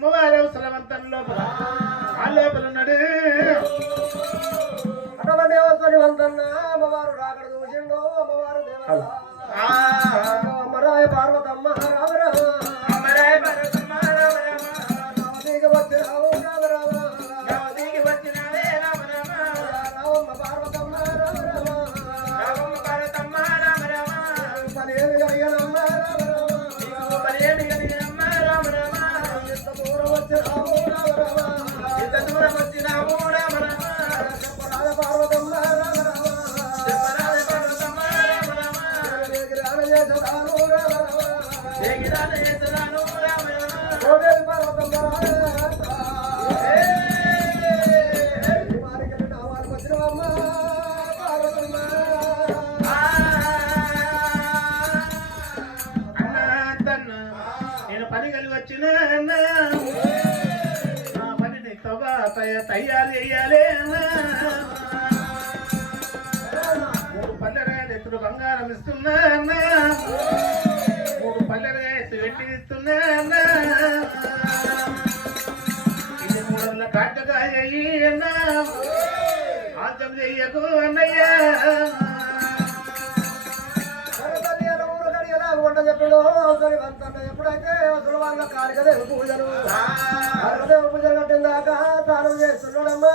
acomodar తయారు మూడు పల్లెగా ఎత్తుడు బంగారం ఇస్తున్నా మూడు పల్లెగా ఎత్తు వెట్టి ఇస్తున్నా ఇది మూడన్న అన్నయ్యా. చెయ్యి అన్నా ఆద్యం ఎప్పుడైతే అసలు వాళ్ళ కారు కదా పూజలు చేస్తున్నాడమ్మా.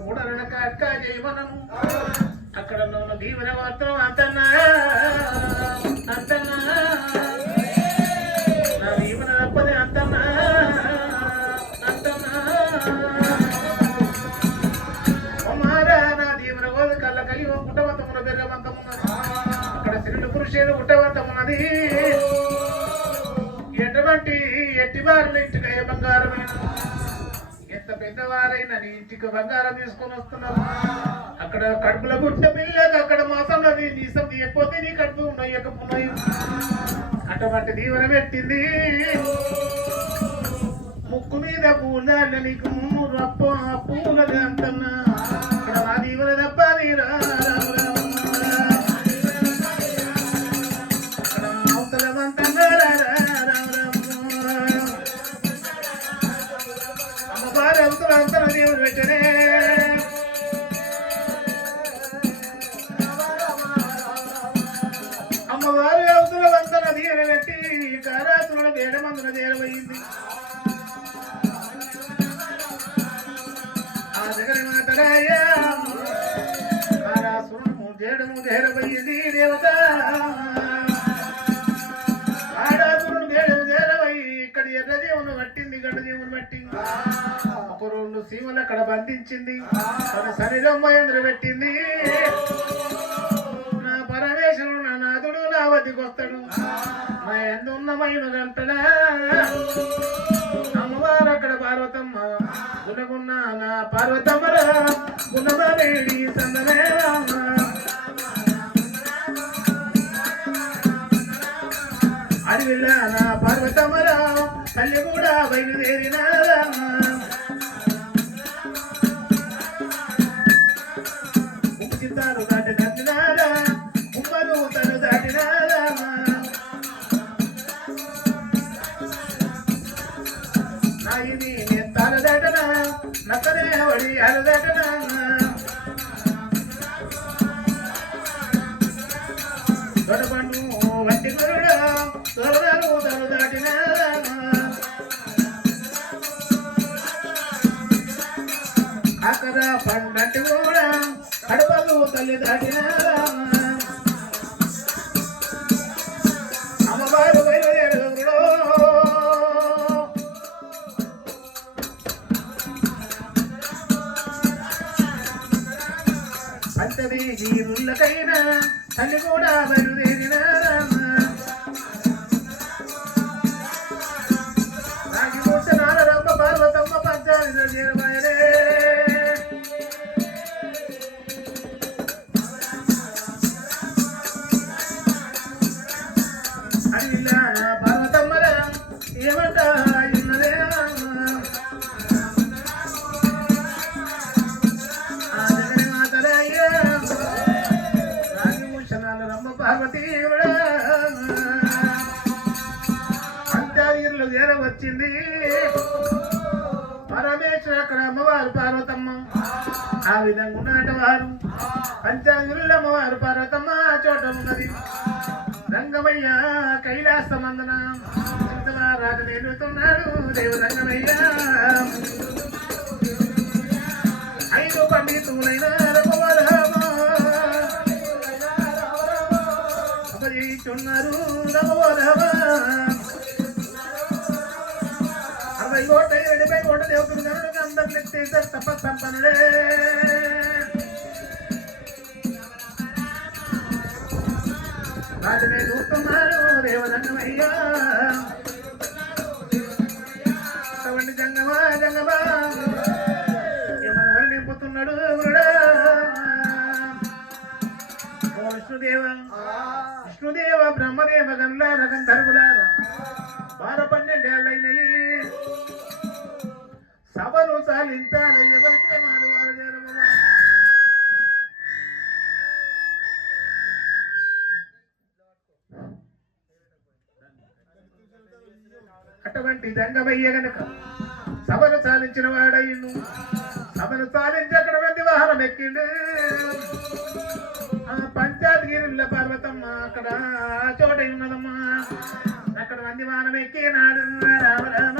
మూడరణక అక్క జయవనము అక్కడ ఉన్న భీమన మాత్రం అంతన్నా. అంతన్నా. నా భీమన తప్పది అంతన్నా. అంతన్నా. కుమారా నా భీమన గోధ కళ్ళ కలిగి పుట్టవంతమున బెర్రవంతమున. అక్కడ స్త్రీలు పురుషులు పుట్టవంతమున్నది ఎటువంటి ఎట్టి వారులు ఇంటికయ్యే బంగారమైన ఇంత పెద్దవారైన నీ ఇంటికి బంగారం తీసుకొని వస్తున్నారు. అక్కడ కడుపులో గుట్ట పిల్లలకు అక్కడ మాసంలో నీ నీసం తీయకపోతే నీ కడుపు నొయ్యకపోయి. అటువంటి దీవెన పెట్టింది. ముక్కు మీద పూల నీకు రప్ప పూల అంతన్నా. అక్కడ దీవెన తప్ప నీరా పాలు అవతల అంతా దేవుడు పెట్టనే అమ్మవారు అవతల వంతన తీరబెట్టి కారాతుల దేడమందున ఆ దగ్గర మాట్లాడాయా కారాసురుడు దేడము చేరబోయింది దేవత బంధించింది. తన శరీరం మహేంద్ర పెట్టింది నా పరమేశ్వరుడు నా నాథుడు నా వద్దకొస్తాడు నా మహిమ గంటనా? అమ్మవారు అక్కడ పార్వతమ్మ గుణగున్న నా పార్వతమ్మరా గుణమేడి అది వెళ్ళా నా పార్వతమ్మరా తల్లి కూడా బయలుదేరినారా నక్కనే వడి అలదాటనా దొరబండు వంటి గురుడా దొరదాలు తను దాటినా. అక్కడ పండంటి కూడా కడపలు తల్లి దాటినా. అమ్మవారు తల్లి కూడా బయలుదేరిన పరమేశ్వర అక్కడ అమ్మవారు పార్వతమ్మ. ఆ విధంగా ఉన్నట వారు. పంచాంగుల అమ్మవారు పార్వతమ్మ ఆ చోట ఉన్నది. రంగమయ్య కైలాసమందన రాజు నేలుతున్నాడు దేవు రంగమయ్య. ఐదు పండితులైన రఘువరమ అపజయిస్తున్నారు రఘువరమ తీర్థ తప సంపన్నుడే రాజులే చూస్తున్నారు దేవదన్నమయ్యా జంగమా జంగమా ఎవరు నింపుతున్నాడు విష్ణుదేవ విష్ణుదేవ బ్రహ్మదేవ గంధర్వులారా బార పన్నెండేళ్ళైన సాలించాలి అటువంటి దంగమయ్య గనక సభను సాధించిన వాడయ్యను సభను సాధించి అక్కడ మంది వాహనం ఎక్కిండు. ఆ పంచాయతగిరిల పర్వతమ్మ అక్కడ ఆ చోట ఉన్నదమ్మా. అక్కడ మంది వాహనం ఎక్కినాడు రామరామ